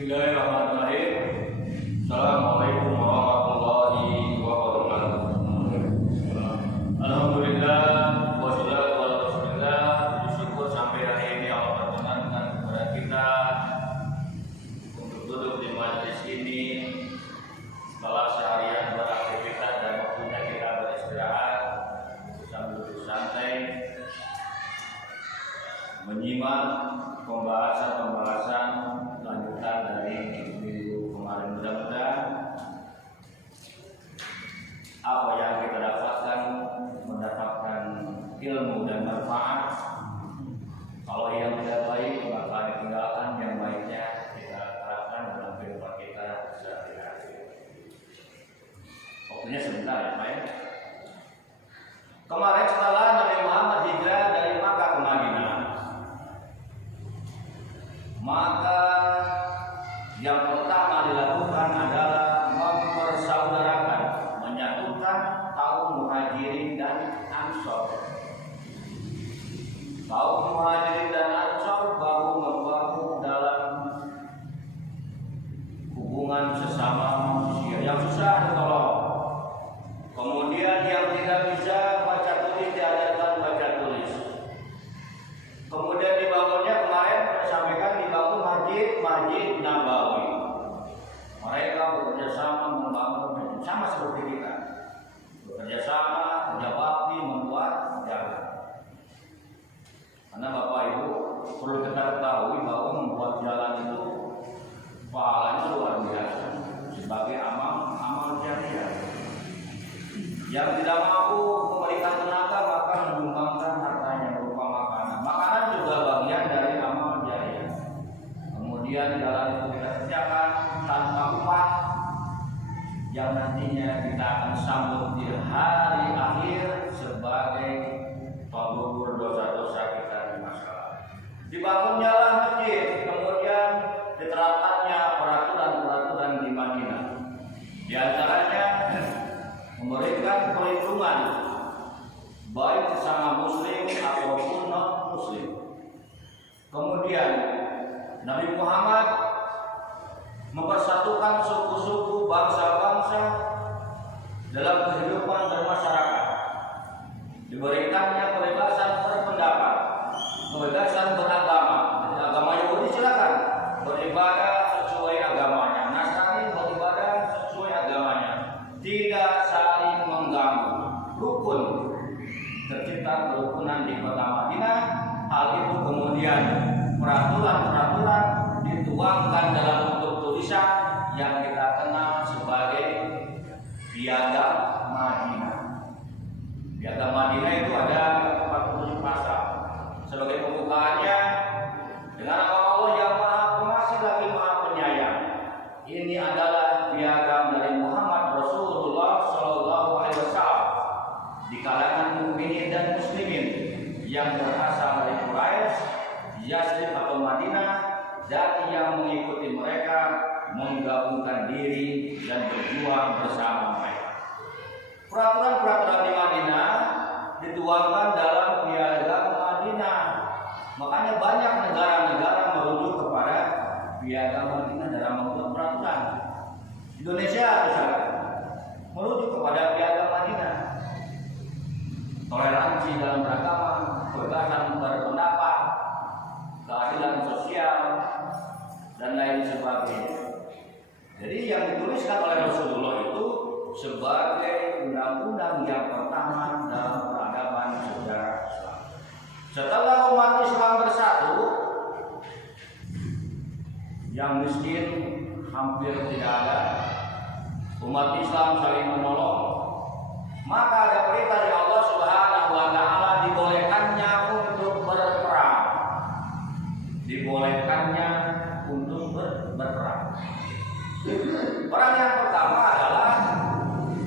Bismillahirrahmanirrahim. Assalamualaikum warahmatullahi wabarakatuh. Alhamdulillah, wassalatu ala rasulillah. Bersyukur sampai hari ini Allah perkenankan kepada kita untuk duduk di majelis ini setelah seharian beraktivitas dan waktunya kita beristirahat sambil duduk santai menyimak pembahasan lanjutan dari minggu kemarin. Mudah-mudahan apa yang kita dapatkan mendapatkan ilmu dan manfaat. Kalau yang tidak baik maka ditinggalkan, yang baiknya kita terapkan dalam kehidupan kita sehari-hari. Waktunya sebentar ya Pak. Kemarin setelah Nabi Muhammad hijrah dari Makkah ke Madinah, maka yang pertama dilakukan adalah mempersaudarakan, menyatukan kaum Muhajirin dan Ansor. Kaum Muhajirin dan Ansor bahu-membahu dalam hubungan sesama manusia. Yang susah ditolong. Kemudian yang tidak bisa baca tulis diajarkan baca tulis. Kemudian dibangunnya kemarin saya sampaikan dibangun masjid Nabawi. Mereka bekerja sama membangun masjid sama seperti kita. Bekerja sama, kerja bakti membuat jalan. Karena Bapak Ibu perlu kita ketahui bahwa membuat jalan itu pahalanya luar biasa sebagai amal jariah. Yang tidak mampu memberikan tenaga maka menyumbangkan hartanya berupa makanan. Makanan juga bagian dari amal jariah. Kemudian jalan itu kita kerjakan tanpa upah, yang nantinya kita akan sambut di hari akhir sebagai penggugur dosa-dosa kita di masa lalu. Dibangun jalan masjid, kemudian diterapkannya peraturan-peraturan di Madinah. Di antaranya memberikan perlindungan baik sesama muslim ataupun non muslim. Kemudian Nabi Muhammad mempersatukan suku-suku, bangsa-bangsa dalam kehidupan bermasyarakat. Diberikannya kebebasan berpendapat, kebebasan beragama. Agama Yahudi silakan beribadah sesuai agamanya, Nasrani beribadah sesuai agamanya. Tidak saling mengganggu. Rukun, tercipta kerukunan di kota Madinah. Hal itu kemudian peraturan-peraturan dituangkan dalam bentuk tulisan yang kita kenal sebagai Piagam Madinah. Piagam Madinah itu ada 47 pasal. Sebagai pembukaannya, dengan nama Allah yang Maha Pengasih lagi Maha Penyayang. Ini adalah piagam dari Muhammad Rasulullah Sallallahu Alaihi Wasallam di kalangan mukminin dan muslimin yang berasal dari Quraisy, Yasrib atau Madinah, dan yang mengikuti mereka menggabungkan diri dan berjuang bersama mereka. Peraturan-peraturan di Madinah dituangkan dalam piagam Madinah. Makanya banyak negara-negara merujuk kepada piagam Madinah dalam membuat peraturan. Indonesia misalnya merujuk kepada piagam Madinah. Toleransi dalam beragama, kebebasan berpendapat, keadilan sosial, dan lain sebagainya. Jadi yang dituliskan oleh Rasulullah itu sebagai undang-undang yang pertama dalam peradaban sejarah Islam. Setelah umat Islam bersatu, yang miskin hampir tidak ada, umat Islam saling menolong, maka ada perintah dari Allah Subhanahu wa Ta'ala dibolehkannya untuk berperang. Dibolehkannya untuk berperang. Perang yang pertama adalah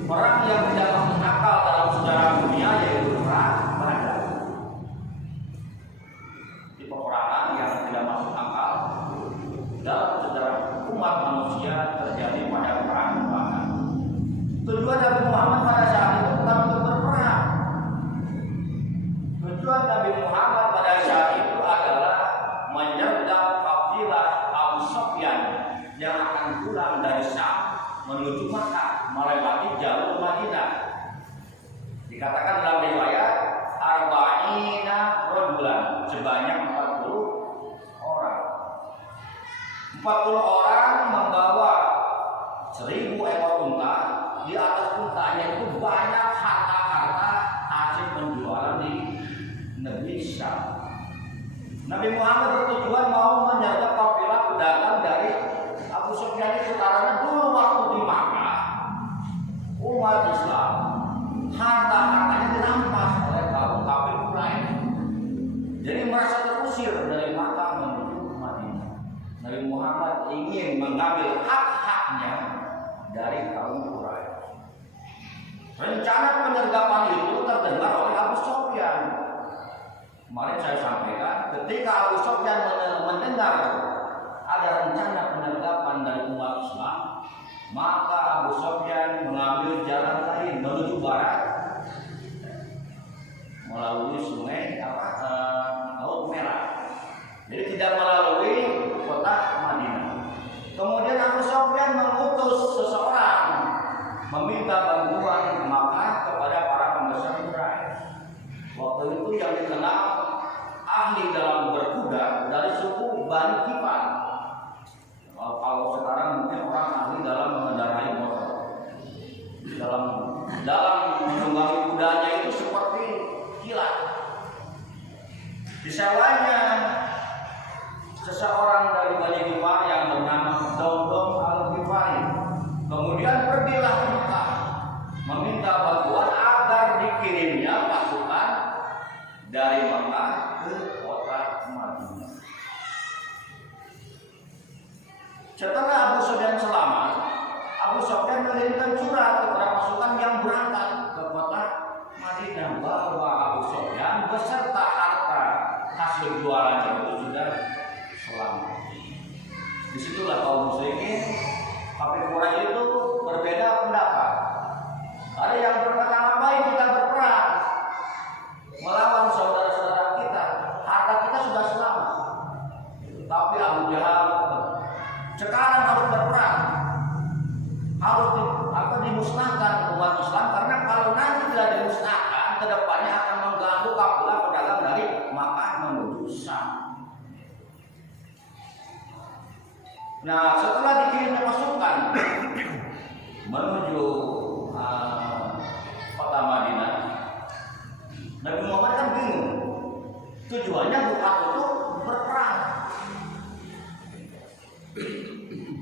perang yang tidak masuk akal dalam sejarah dunia, yaitu perang Badar. Di peperangan yang tidak masuk akal dalam sejarah umat manusia terjadi pada perang Badar. Tujuan Nabi Muhammad pada saat itu bukan untuk berperang. Tujuan Nabi Muhammad pada saat itu adalah menyergap kafilah Abu Sufyan yang akan pulang dari Syam menuju Makkah melewati jalur Madinah. Dikatakan dalam riwayat arba'ina rajulan, sebanyak 40 orang. 40 orang membawa 1000 ekor unta. Di atas untanya itu banyak harta-harta hasil penjualan di negeri Syam. Nabi Muhammad bertujuan mau menyergap kafilah pedagang dari Abu Sufyan itu, karena dulu waktu di Makkah umat Islam harta-hartanya dirampas oleh kaum kafir Quraisy. Jadi merasa terusir dari Makkah menuju Madinah. Nabi Muhammad ingin mengambil hak-haknya dari kaum Quraisy. Rencana penyergapan itu terdengar oleh Abu Sufyan. Kemarin saya sampaikan, ketika Abu Sufyan mendengar ada rencana penyergapan dari umat Islam, maka Abu Sufyan mengambil jalan lain menuju barat melalui sungai Laut Merah. Jadi tidak melalui kota Madinah. Kemudian Abu Sufyan mengutus seseorang meminta bantuan Makkah kepada para pembesar Quraisy. Waktu itu yang dikenal ahli dalam berkuda dari suku Bani Kifan. Kalau sekarang mungkin orang ahli dalam mengendarai motor. Dalam menunggangi kudanya itu seperti kilat. Disewanya seseorang dari Bani Kifan yang bernama Daudom Al-Ghifari. Kemudian pergilah ke Makkah meminta bantuan agar dikirimnya pasukan dari Makkah ke kota Madinah. Setelah Abu Sufyan selamat, Abu Sufyan mengirimkan surat kepada pasukan yang berangkat ke kota Madinah bahwa Abu Sufyan beserta harta hasil jualannya itu sudah selamat. Disitulah kaum muslimin kafir Quraisy itu berbeda pendapat. Ada yang berkata, ngapain kita berperang melawan saudara-saudara kita? Harta kita sudah selamat. Tapi Abu Jahal sekarang harus berperang, harus dimusnahkan umat Islam, karena kalau nanti tidak dimusnahkan, kedepannya akan mengganggu kafilah pedagang dari Makkah menuju Syam. Nah, setelah dikirimnya pasukan menuju kota Madinah, Nabi Muhammad kan bingung. Tujuannya bukan untuk berperang,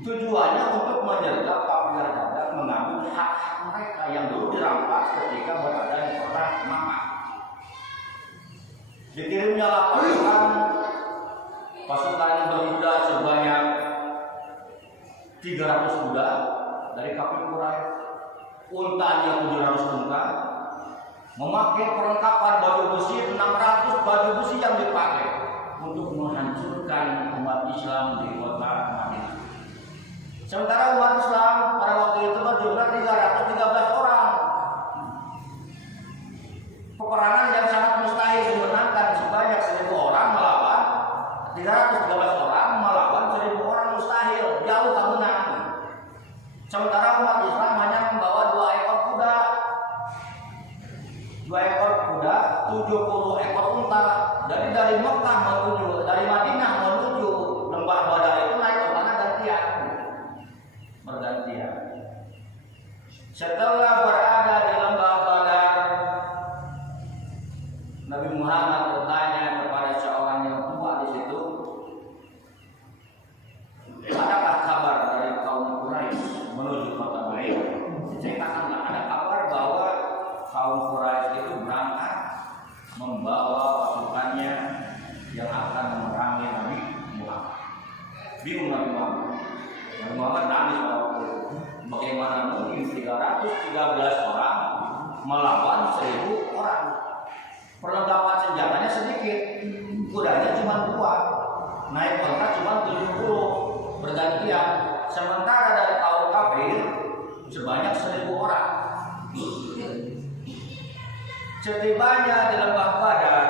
tujuannya untuk menyergap kafilah dagang, mengambil hak-hak mereka yang dulu dirampas ketika berada di kota Makkah. Dikirimnya pasukan berkuda sebanyak 300 kuda dari kafir Quraisy, untanya 700 unta, memakai perlengkapan baju besi, 600 baju besi yang dipakai untuk menghancurkan umat Islam di kota Madinah. Sementara umat Islam pada waktu itu berjumlah 313 orang. Peperangan yang sangat mustahil dimenangkan, sebanyak 1000 orang melawan 313 orang melawan 1000 orang, mustahil, jauh tak menang. Sementara umat Islam hanya membawa 2 ekor kuda, 70 ekor unta. Jadi dari Mekah dari Madinah menuju lembah Badar itu naik untanya bergantian. Setelah berada di lembah Badar, Nabi Muhammad bertanya kepada seorang yang tua di situ, adakah kabar dari kaum Quraisy menuju kota Madinah? Diceritakanlah ada kabar bahwa kaum Quraisy itu berangkat membawa pasukannya yang akan memerangi Nabi Muhammad. Bingung Nabi Muhammad. Nabi Muhammad nangis waktu itu. Bagaimana mungkin 313 orang melawan 1000 orang? Perlengkapan senjatanya sedikit, kudanya cuma 2, naik onta cuma 70 bergantian. Sementara dari kaum kafir sebanyak 1000 orang. Setibanya di lembah Badar,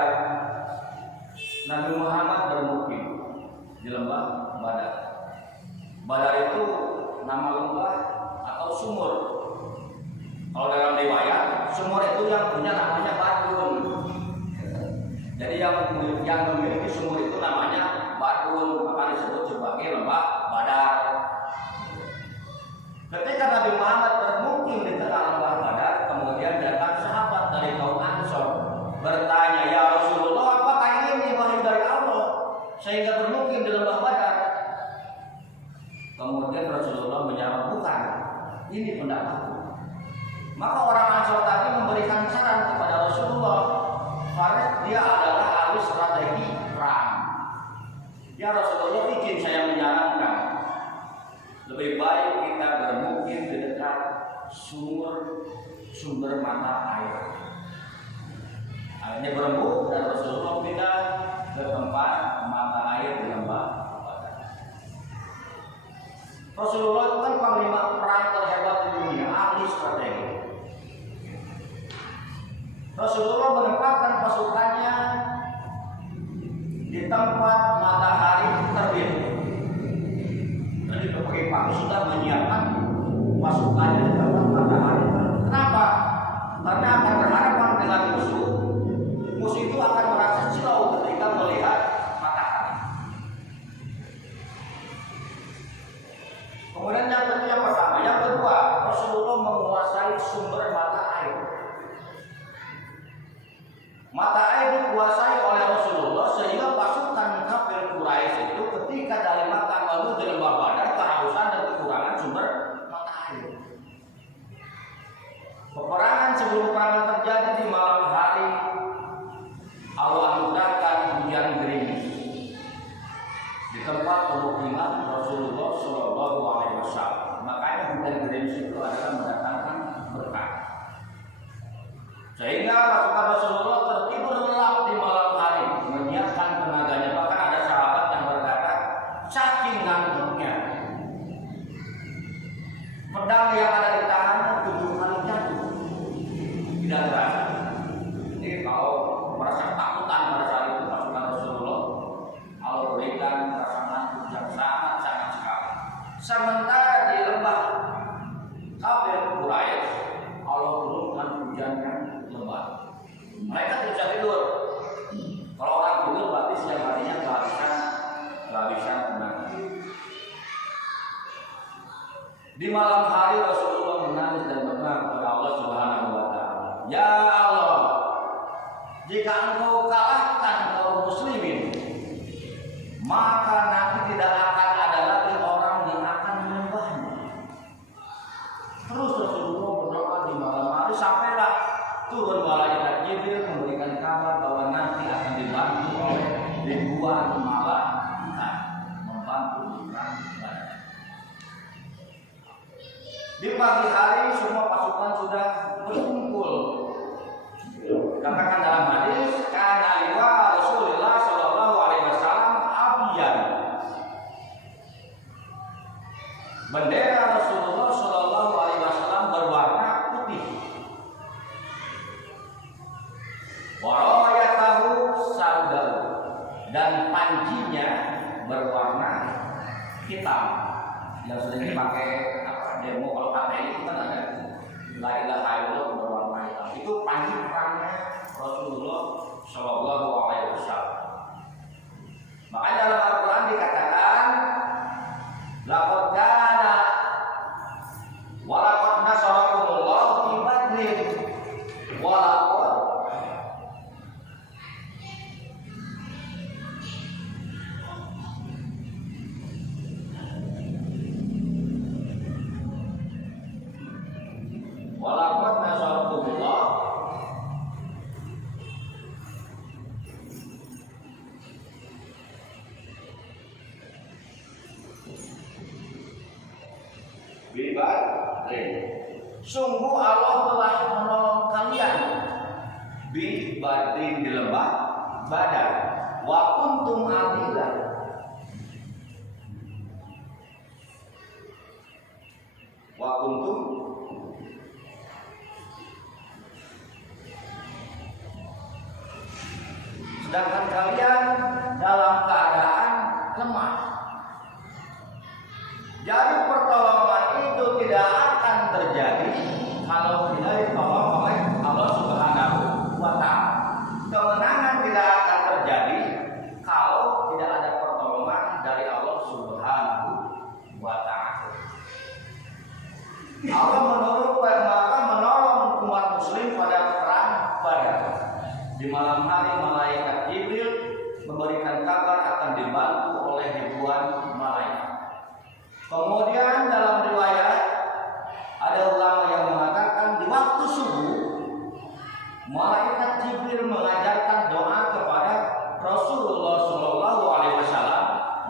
Nabi Muhammad bermukim di lembah Badar. Badar itu nama lembah atau sumur. Kalau dalam riwayat, sumur itu yang punya namanya Badrun. Jadi yang memiliki sumur itu namanya Badrun, maka disebut sebagai lembah Badar. Ketika Nabi Muhammad bermukim di tengah lembah Badar, kemudian datang sahabat dari kaum Ansor bertanya, "Ya Rasulullah, apakah ini wahyu dari Allah sehingga bermukim di lembah Badar?" Kemudian Rasulullah menjawab, "Bukan, ini pendapatku." Maka orang Ansor tadi memberikan saran kepada Rasulullah, karena dia adalah ahli strategi perang. "Ya Rasulullah, izin saya menyarankan, lebih baik kita bermukim di dekat sumber mata air." Akhirnya berembuk dan Rasulullah pindah ke tempat mata air di lembah Badar. Rasulullah itu kan panglima perang terhebat di dunia, ahli strategi. Rasulullah menempatkan pasukannya di tempat matahari terbit. Jadi pagi-pagi sudah menyiapkan pasukannya di tempat matahari terbit. Kenapa? Karena akan berhadapan dengan musuh. Musuh itu akan merasa silau ketika melihat matahari. Kemudian yang pertama, yang kedua, Rasulullah menguasai sumber mata air. Mata air dikuasai oleh Rasulullah sehingga pasukan kafir Quraisy itu ketika dari Makkah menuju di lembah Badar kehausan dan kekurangan sumber mata air. Peperangan sebelum perang terjadi di malam hari, Allah anugerahkan hujan gerimis di tempat pemukiman Rasulullah Shallallahu Alaihi Wasallam. Makanya hujan gerimis itu adalah mendatangkan berkah. Sehingga pasukan Rasulullah tertidur lelap di malam hari, menyiapkan tenaganya. Bahkan ada sahabat yang berkata, saking ngantuknya, pedang yang ada di tangannya 7 kali jatuh, tidak terasa. Jadi kalau merasa takutan pada saat itu pasukan Rasulullah, Allah berikan rasa ngantuk yang sangat sekali. Sementara di lembah kafir Quraisy, Allah turunkan hujan yang lebat. Mereka tidak bisa tidur. Kalau orang tidur berarti setiap harinya kehabisan tenaga. Di malam hari Rasulullah menangis dan berdoa kepada Allah Subhanahu wa taala. Ya Allah, jika Engkau kalahkan kaum muslimin, maka nanti tidak akan ada lagi orang yang akan menyembahnya. Terus Rasulullah berdoa di malam hari sampailah turun malaikat Jibril memberikan kabar bahwa nanti akan dibantu oleh ribuan malaikat membantu perang Badar. Di pagi hari semua pasukan sudah berkumpul. Katakan dalam hadis, kana liwa Rasulullah Shallallahu Alaihi Wasallam abiyan. Bendera Rasulullah Shallallahu Alaihi Wasallam berwarna putih. Waromayatahu sandal, dan panjinya berwarna hitam. Yang sering dipakai demo kalau pakai itu kan ada la ilaha illallah berwarna hitam. Itu panji perangnya Rasulullah Shallallahu Alaihi Wasallam. Makanya dalam Al-Quran dikatakan, laqad kana walaqad nasarakumullah fi badrin walaqad nasarakumullah Badrin. Sungguh Allah telah menolong kalian bi Badrin di lembah Badar. Wa kuntum adilan. Wa kuntum sedangkan kalian dalam keadaan lemah. Jadi pertolongan terjadi kalau tidak ditolong oleh Allah Subhanahu wa Ta'ala. Kemenangan tidak akan terjadi kalau tidak ada pertolongan dari Allah Subhanahu wa Ta'ala. Allah menolong umat muslim pada perang Badar. Di malam hari malaikat Jibril memberikan kabar akan dibantu oleh ribuan malaikat. Kemudian dalam riwayat ada ulama yang mengatakan di waktu subuh malaikat Jibril mengajarkan doa kepada Rasulullah Shallallahu Alaihi Wasallam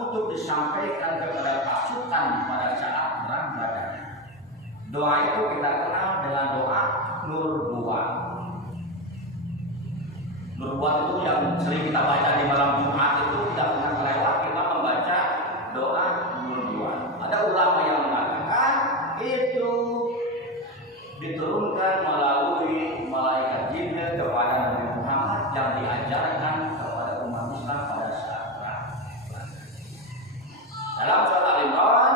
untuk disampaikan kepada pasukan pada saat perang Badar. Doa itu kita kenal dengan doa Nurbuan. Nurbuan itu yang sering kita baca di malam Jumat itu tidak pernah kelewat kita membaca doa Nurbuan. Ada ulama yang mengatakan itu diturunkan melalui malaikat Jibril kepada Nabi Muhammad yang diajarkan kepada umat Islam pada saat perang. Dalam surat Al-Imran,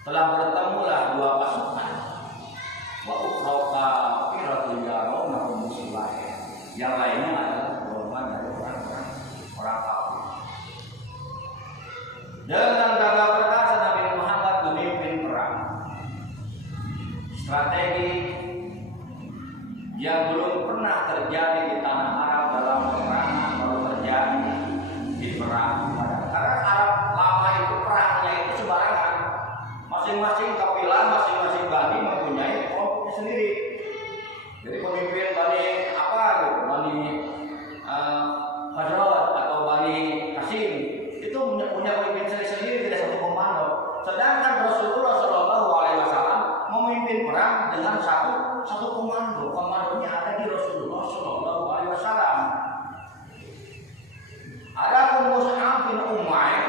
telah bertemulah dua pasukan. Wa ukhra firatun yarawna musibah. Yang lainnya adalah golongan dari orang-orang kafir. Dengan gagah perkasa Nabi Muhammad memimpin perang. Strategi yang belum pernah terjadi di tanah Arab dalam peperangan baru terjadi di perang Badar. Karena Arab lama itu perangnya itu sembarangan. Masing-masing kabilah, masing-masing bani mempunyai kelompoknya sendiri. Jadi pemimpin bani apa gitu, bani Khazraj atau bani Hasyim itu punya pemimpin sendiri, tidak satu komando. Sedangkan Rasulullah Shallallahu Alaihi Wasallam memimpin perang dengan satu komando. Komandonya ada di Rasulullah Shallallahu Alaihi Wasallam. Ada Mus'ab bin Umair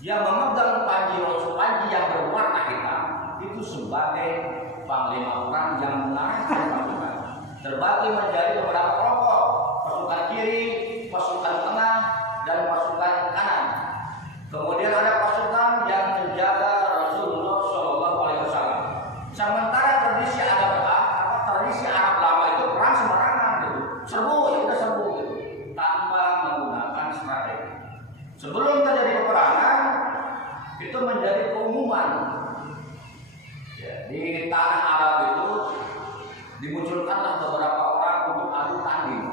yang memegang panji yang berwarna hitam itu sebagai panglima perang yang mengarahkan pasukan. Terbagi menjadi beberapa kelompok, pasukan kiri, pasukan tengah, dan pasukan kanan. Kemudian ada pasukan yang menjaga Rasulullah Shallallahu Alaihi Wasallam. Sementara tradisi Arab lama itu perang sembarangan gitu, serbu ya udah serbu gitu, tanpa menggunakan strategi. Sebelum terjadi peperangan itu menjadi keumuman. Ya, di tanah Arab itu dimunculkanlah beberapa orang untuk adu tanding.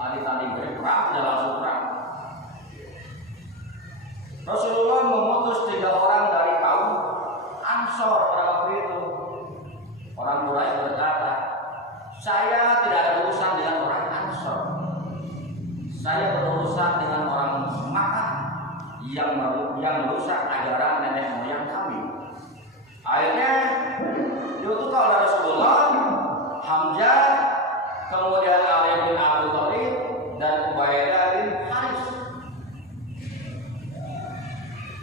Dari perang tidak langsung perang. Rasulullah mengutus 3 orang dari kaum Ansor pada waktu itu. Orang Quraisy berkata, saya tidak ada urusan dengan orang Ansor. Saya berurusan dengan orang Makkah yang merusak ajaran nenek moyang kami. Akhirnya diutus oleh Rasulullah Hamzah, kemudian Ali bin Abi Thalib dan Ubaidah bin Haris.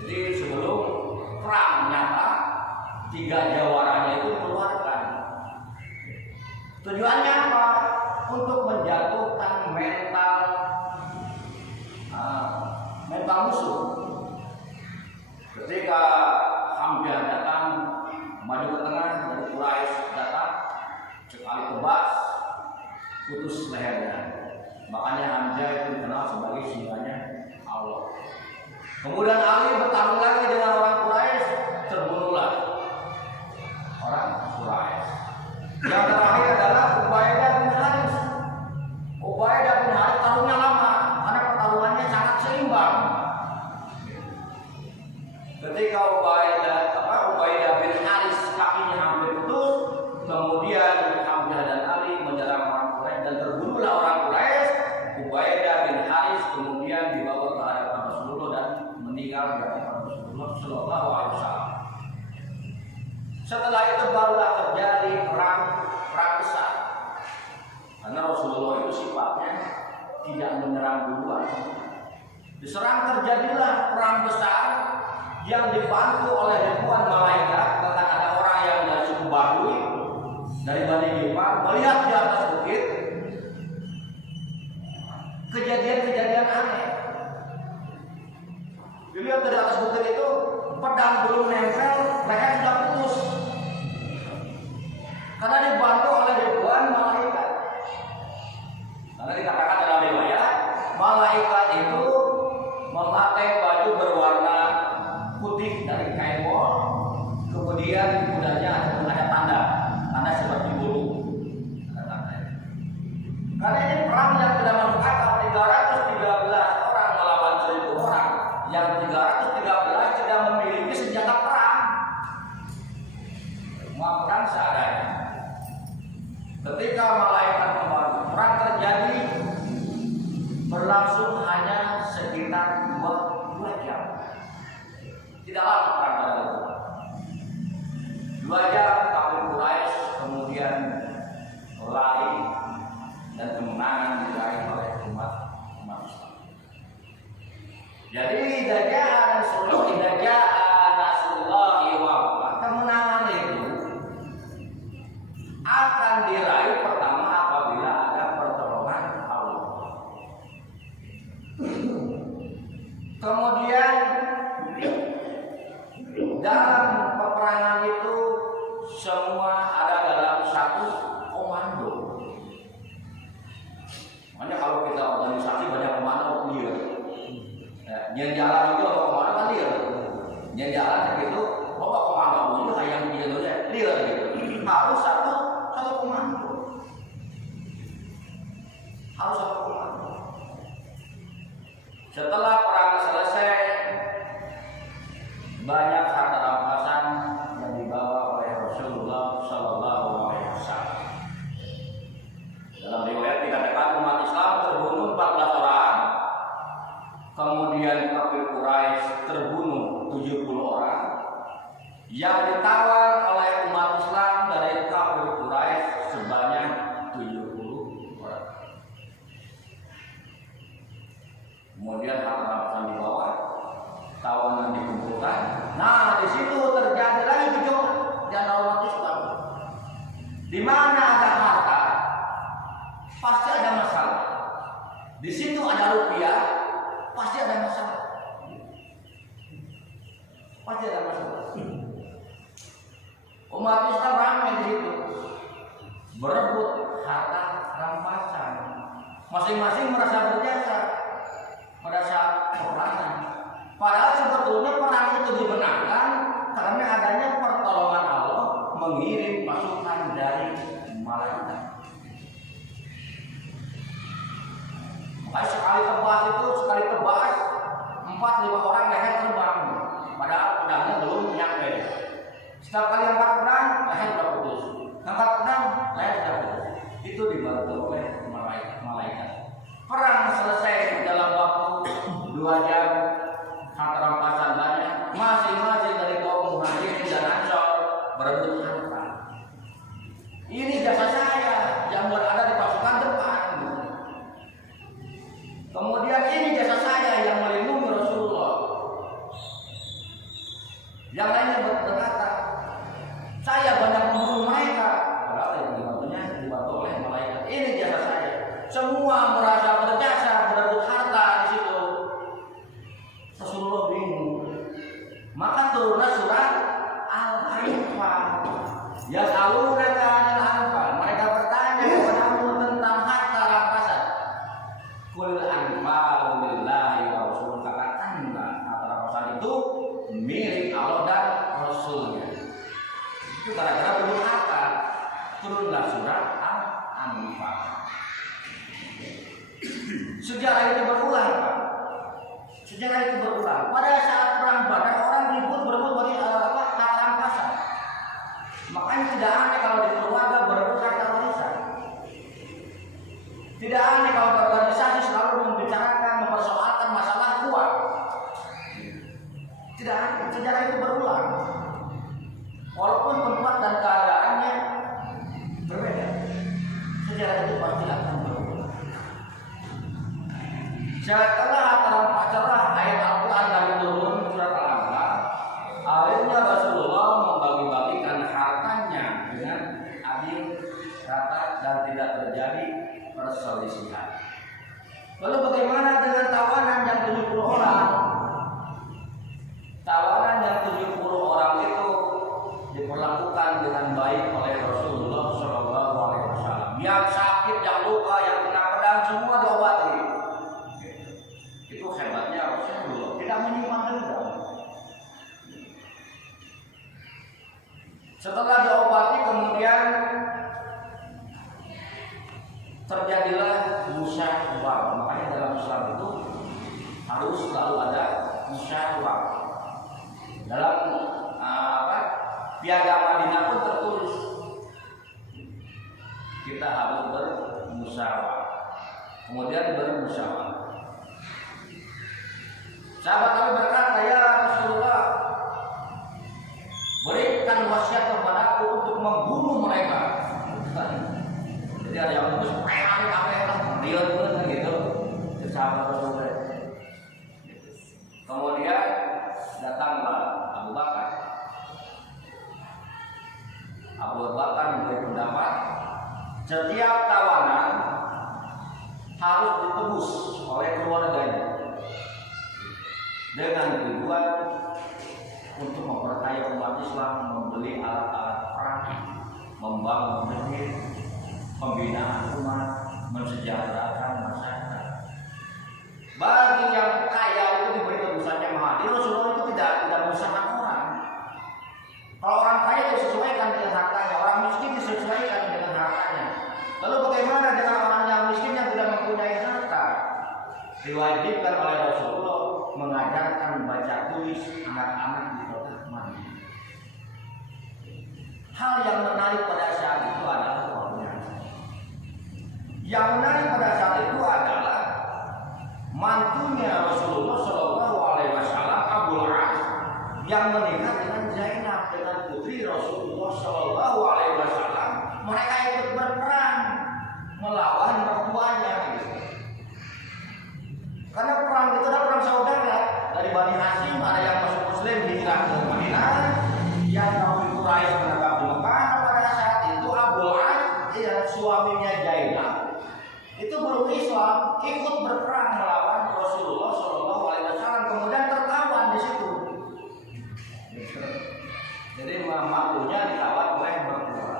Jadi sebelum perang nyata 3 jawaranya itu dikeluarkan. Tujuannya apa? Untuk menjatuhkan mental musuh. Ketika Hamzah datang maju ke tengah dari Quraisy datang sekali tebas putus lehernya. Makanya Hamzah itu dikenal sebagai singanya Allah. Kemudian Ali bertarung lagi dengan orang Quraisy, terbunuhlah orang Quraisy. Yang terakhir adalah Ubaidah bin Haris. Ubaidah bin Haris tarungnya lama karena pertarungannya sangat seimbang. Ketika Ubaidah bin Haris kakinya hampir putus, kemudian Hamzah dan Ali menyerang orang Quraisy dan terbunuhlah orang Quraisy. Ubaidah bin Haris kemudian dibawa ke hadapan Rasulullah dan meninggal di hadapan Rasulullah Shallallahu Alaihi Wasallam. Setelah itu barulah terjadi perang besar. Karena Rasulullah itu sifatnya tidak menyerang duluan. Diserang terjadilah perang besar yang dibantu oleh ribuan malaikat. Karena ada orang yang dari suku Badui dari Bani Gifar melihat di atas bukit kejadian-kejadian Karena ini perang yang tidak masuk akal, 313 orang melawan 1000 orang, yang 313 tidak memiliki senjata perang. Semua perang seadanya. Ketika malaikat membantu, perang terjadi berlangsung hanya sekitar 2 jam. Tidak lama perang terjadi. 2 jam kafir Quraisy kemudian lari dan kemenangan diraih oleh umat Islam. Jadi Dajjal Nasrullahi wa kemenangan itu akan diraih pertama apabila ada pertolongan Allah. Kemudian dalam peperangan itu semua ada dalam satu komando. Makanya kalau kita organisasi banyak komando clear. Nyen jalan itu komando kan clear. Nyen jalan begitu, komando itu yang dia clear gitu. Harus satu komando. Harus satu komando. Setelah perang selesai, banyak harta rampasan yang dibawa oleh Rasulullah Sallallahu Alaihi Wasallam. Dalam riwayat dikatakan umat Islam terbunuh 14 orang, kemudian kafir Quraisy terbunuh 70 orang. Yang ditawan oleh umat Islam dari kafir Quraisy sebanyak 70 orang. Kemudian harta rampasan dibawa, tawanan dikumpulkan. Nah, di situ terjadi lagi gejolak di antara umat Islam. Di mana ada harta, pasti ada masalah. Di situ ada rupiah, pasti ada masalah. Pasti ada masalah. Umat Islam ramai di situ, berebut harta rampasan. Masing-masing merasa berjasa pada saat peperangan. Padahal sebetulnya perang itu dimenangkan karena adanya pertolongan Allah mengirim pasukan dari malaikat. Makanya sekali tebas 4-5 orang leher terbang, padahal pedangnya belum nyampe. Setiap kali angkat pedang, leher sudah putus. Angkat pedang, leher sudah putus. Itu dibantu oleh malaikat. Perang selesai dalam waktu 2 jam. Harta rampasan banyak, masing-masing dari kaum Muhajirin dan Ansor berebut harta. Ini jasa saya yang berada di pasukan depan. Kemudian ini jasa saya yang melindungi Rasulullah. Yang lainnya berkata, saya banyak membunuh mereka. Padahal yang dibantu oleh malaikat. Ini jasa saya. Semua merasa berjasa berebut harta di situ. Rasulullah bingung. Maka turunlah surat Al-Anfal. Ya salunaka Al-Anfal. Mereka bertanya kepadamu tentang harta rampasan. Qul anfalu lillahi wa rasul. Katakanlah harta rampasan itu milik Allah dan Rasulnya. Itu gara-gara berebut harta. Turunlah surat Al-Anfal. Sejarah itu berulang, Pak. Sejarah itu berulang. Pada saat perang Badar orang ribut berebut bagi harta rampasan. Makanya tidak aneh kalau di keluarga berebut harta warisan. Tidak aneh kalau berorganisasi selalu membicarakan, mempersoalkan masalah uang. Tidak aneh. Sejarah itu berulang. Walaupun tempat dan keadaannya berbeda, sejarah itu pasti akan berulang. Setelah ayat Al-Quran kami turun surat Al-Anfal, akhirnya Rasulullah membagi-bagikan hartanya dengan adil, rata dan tidak terjadi perselisihan. Lalu bagaimana dengan tawanan yang 70 orang? Tawanan yang 70 orang itu diperlakukan dengan baik oleh Rasulullah SAW. Yang sakit, yang luka, yang kena pedang semua diobati. Itu hebatnya Rasulullah, tidak menyimpan dendam. Setelah diobati kemudian terjadilah musyawarah. Makanya dalam Islam itu harus selalu ada musyawarah. Dalam Piagam Madinah pun tertulis kita harus bermusyawarah. Kemudian bermusyawarah. Sahabat Nabi berkata, ya Rasulullah, berikan wasiat kepadaku untuk membunuh mereka. Jadi ada yang terus dia pun gitu. Sahabat Rasulullah. Kemudian datanglah Abu Bakar. Abu Bakar memberi pendapat, setiap tawanan harus ditebus oleh keluarganya dengan tujuan untuk memperkaya umat Islam, membeli alat-alat perang, membangun masjid, pembinaan umat, mensejahterakan masyarakat. Bagi yang kaya itu diberi tebusannya mahal. Rasulullah itu tidak berusaha orang. Kalau orang kaya disesuaikan dengan hartanya, orang miskin disesuaikan dengan hartanya. Lalu bagaimana dengan orang yang miskin yang tidak mempunyai harta? Diwajibkan oleh Rasulullah mengajarkan baca tulis anak-anak di kota Madinah. Hal yang menarik pada saat itu adalah yang menarik pada saat itu adalah mantunya Rasulullah Shallallahu Alaihi Wasallam, Abul As, yang menikah dengan Zainab, dengan putri Rasulullah Shallallahu Alaihi Wasallam. Mereka ikut berperang melawan mertuanya. Karena perang itu adalah perang saudara. Dari Bani Hashim ada yang masuk Muslim hijrah ke Madinah, yang kaum Quraisy menetap di Mekah. Pada saat itu Abul As, suaminya Zainab, itu belum Islam, ikut berperang melawan Rasulullah Shallallahu Alaihi Wasallam, kemudian tertawan di situ. Jadi malunya ditawan oleh mertua.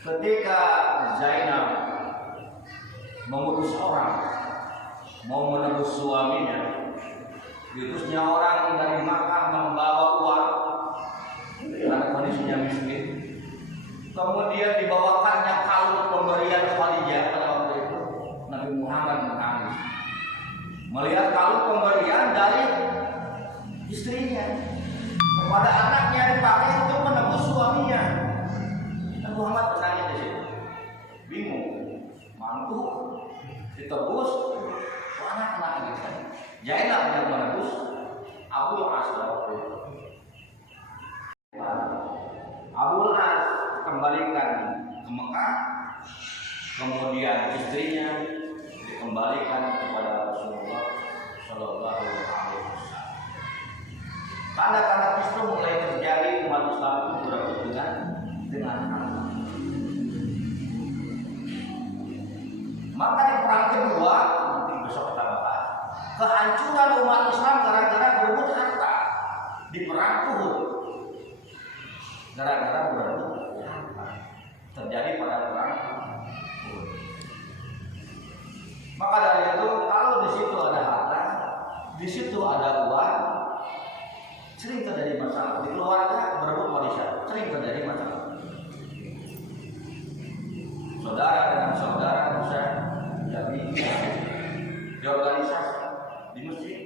Ketika Zainab mengutus orang mau menebus suaminya, diutusnya orang dari Makkah membawa uang karena kondisinya miskin. Kemudian dibawakannya kalung pemberian Khadijah pada waktu itu. Nabi Muhammad menangis melihat kalung pemberian dari istrinya kepada anaknya dipakai untuk menebus suaminya. Nabi Muhammad menangis di situ, bingung, mantu ditebus, anak-anak gitu. Zainab yang menebus Abul As waktu itu. Abul As kembalikan ke Mekah, kemudian istrinya dikembalikan kepada Rasulullah Shallallahu Alaihi Wasallam. Tanda-tanda itu mulai terjadi, umat Islam itu berebut dengan harta. Maka di perang kedua, nanti besok kita bahas, kehancuran umat Islam gara-gara berebut harta di perang Uhud. Gara-gara berebut terjadi pada perang. Maka dari itu, kalau di situ ada harta, di situ ada uang, sering terjadi masalah. Di keluarga berebut warisan, sering terjadi masalah. Saudara dengan saudara bisa jadi di organisasi, di masjid.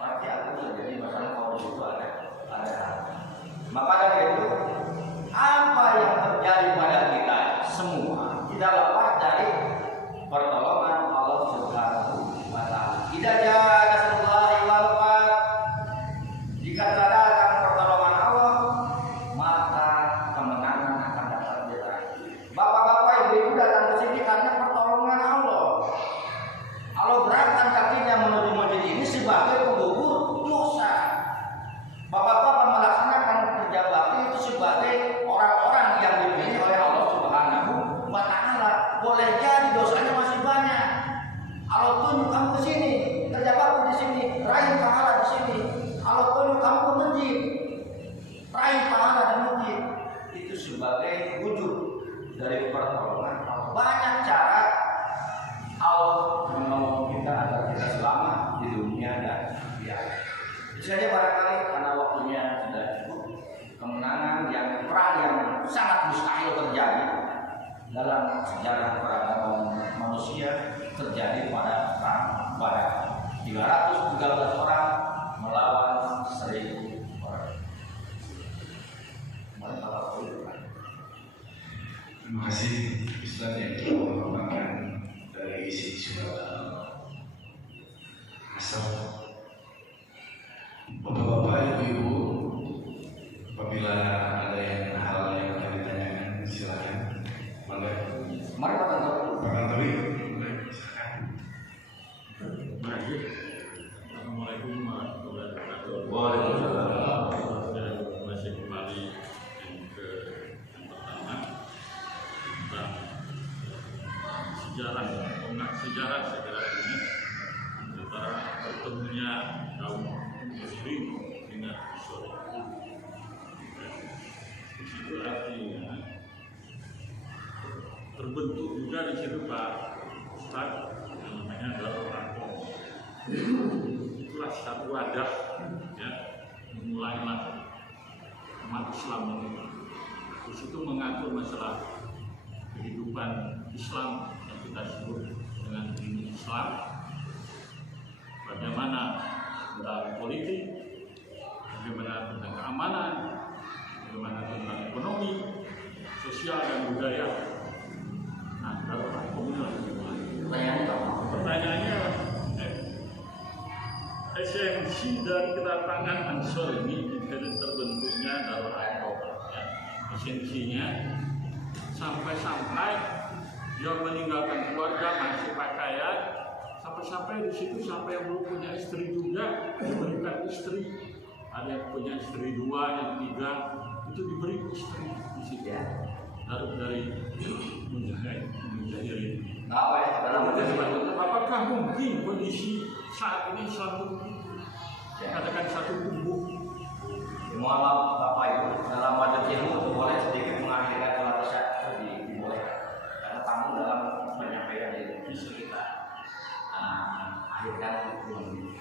Pasti akan terjadi masalah kalau di situ ada harta. Maka dari itu, apa yang terjadi pada kita semua tidak lepas dari pertolongan Allah Subhanahu wa Ta'ala. Tidak ada Rasulullah wal fath. Jika tidak datang pertolongan Allah, maka kemenangan akan datang diraih. Bapak-bapak, ibu-ibu datang ke sini karena pertolongan Allah. Allah gerakkan kakinya menuju masjid ini sebagai penggugur dosa. Bapak-bapak melaksanakan kerja bakti itu sebagai orang-orang yang dipilih oleh Allah Subhanahu wa Ta'ala. Boleh jadi dosanya masih banyak. Allah tunjuk kamu ke sini, kerja bakti di sini, raih pahala di sini. Allah tunjuk kamu ke masjid, raih pahala di masjid. Itu sebagai wujud dari pertolongan Allah. Banyak cara Allah menolong kita agar kita selamat di dunia dan di akhirat. Itu saja barangkali karena waktunya sudah cukup. Kemenangan yang perang yang dalam sejarah peradaban manusia terjadi pada 313 orang melawan 1000 orang. Terima kasih Ustaz yang telah mengembangkan dari isi surat Al-Asr. Bapak-bapak, ibu-ibu, apabila ada hal yang akan ditanyakan, silakan. Mari Pak Tantowi, silakan. Assalamualaikum warahmatullahi wabarakatuh. Waalaikumsalam. Masih kembali ke yang pertama tentang sejarah segera ini antara bertemunya kaum muslim dengan Islam. Di situ artinya terbentuk juga di situ Pak Ustaz yang namanya Darul Arqam. Itulah satu wadah ya, memulailah umat Islam ini. Di situ mengatur masalah kehidupan Islam yang kita sebut dengan dini Islam, bagaimana tentang politik, bagaimana tentang keamanan, bagaimana tentang ekonomi, sosial dan budaya. Nah, kalau pertanyaannya esensi dari kedatangan Ansor ini terbentuknya Darul Arqam. Ya. Esensinya sampai-sampai dia meninggalkan keluarga, masih pakaian, sampai-sampai di situ sampai yang belum punya istri juga diberikan istri. Ada yang punya istri 2, yang 3, itu diberi istri di situ. Dari Mujahirin. Apa ya? Dalam Apakah mungkin kondisi saat ini satu katakan satu tubuh? Mohon maaf Bapak Ibu, dalam wadah ilmu boleh sedikit mengakhirkan sholat isya dibolehkan. Karena tamu dalam penyampaian di kita akhirkan ilmu.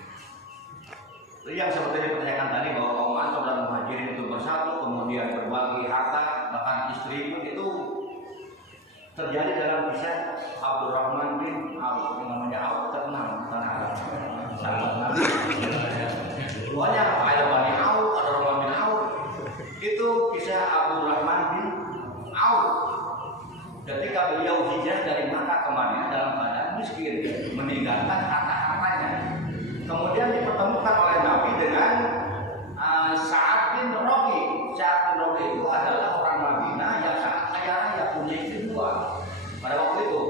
Itu yang seperti dipertanyakan tadi bahwa kaum Ansor dan Muhajirin itu bersatu, kemudian berbagi harta, bahkan istri pun itu terjadi dalam kisah Abdurrahman bin Auf, yang namanya Auf terkenal tanah Arab. Pokoknya ada Bani Auf, ada Rahman bin Auf. Itu kisah Abdurrahman bin Auf. Ketika beliau hijrah dari Makkah ke Madinah dalam keadaan miskin, meninggalkan harta-hartanya. Kemudian dipertemukan oleh Nabi dengan Sa'ad bin Rabi. Sa'ad bin Rabi itu adalah orang Madinah yang sangat kaya raya, punya istri 2. Pada waktu itu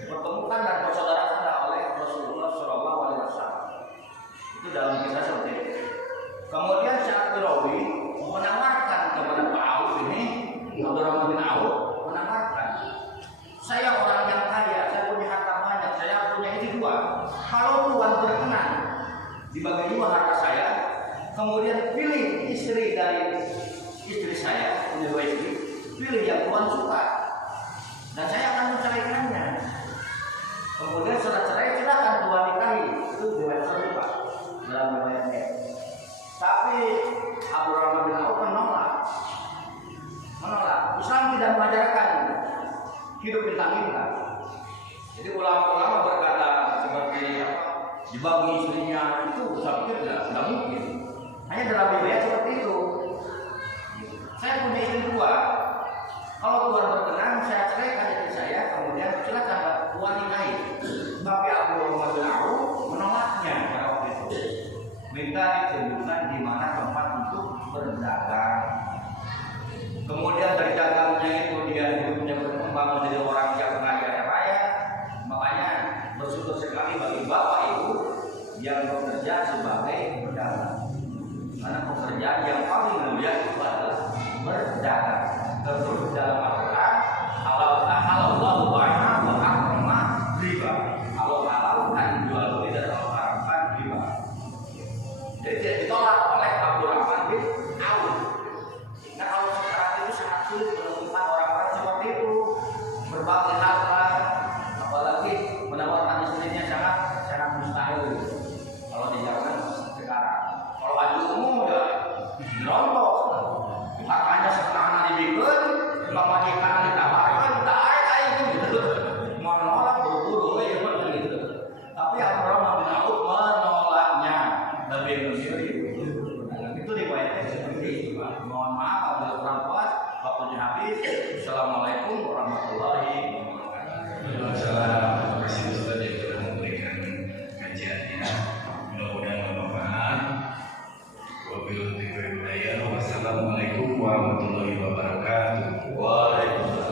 dipertemukan dan bersaudara-saudara oleh Rasulullah SAW. Itu dalam kisah seperti itu. Kemudian Sa'ad bin Rabi menawarkan kepada Pak Auf ini, Abdurrahman bin Auf menawarkan, saya orang yang kaya, saya punya harta banyak, saya punya istri 2. Kalau Tuhan berkenan dibagi 2 harta saya, kemudian pilih istri dari istri saya, punya 2 istri, pilih yang Tuhan suka, dan saya akan menceraikannya. Kemudian setelah cerai silakan Tuhan nikahi. Itu riwayat serupa dalam riwayatnya. Tapi Abdurrahman bin Auf menolak. Islam tidak mengajarkan hidup bintang-bintang. Jadi ulama-ulama berkata seperti dibagi istrinya itu saya pikir tidak mungkin. Hanya dalam riwayat seperti itu. Saya punya istri 2. Kalau Tuhan berkenan, saya ceraikan istri saya, kemudian silakan Tuhan nikahi. Tapi Abdurrahman bin Auf menolaknya pada waktu itu. Minta ditunjukkan di mana tempat untuk berdagang. Kemudian dari dagangnya itu dia hidupnya berkembang menjadi orang yang kaya raya. Makanya bersyukur sekali bagi bapak ibu yang bekerja sebagai pedagang. Karena pekerjaan yang paling mulia itu adalah berdagang. Terus dalam Al-Quran, halallahu bai'a wa harrama riba. Allah halalkan jual beli dan mengharamkan riba. Jadi tidak ditolak oleh Abdurrahman bin Auf. Nah, kalau sekarang itu sangat sulit menemukan orang-orang seperti itu, berbagi harta, apalagi menawarkan istrinya sangat mustahil. Kalau di zaman sekarang, kalau haji umum ya dirontok, hartanya setengah dibikin, kalau majikan ditambah waktunya habis. Assalamualaikum warahmatullahi wabarakatuh. Waalaikumsalam. Terima kasih Ustaz yang telah memberikan kajiannya. Mudah-mudahan bermanfaat. Wabillahi taufiq. Wassalamualaikum warahmatullahi wabarakatuh. Waalaikumsalam.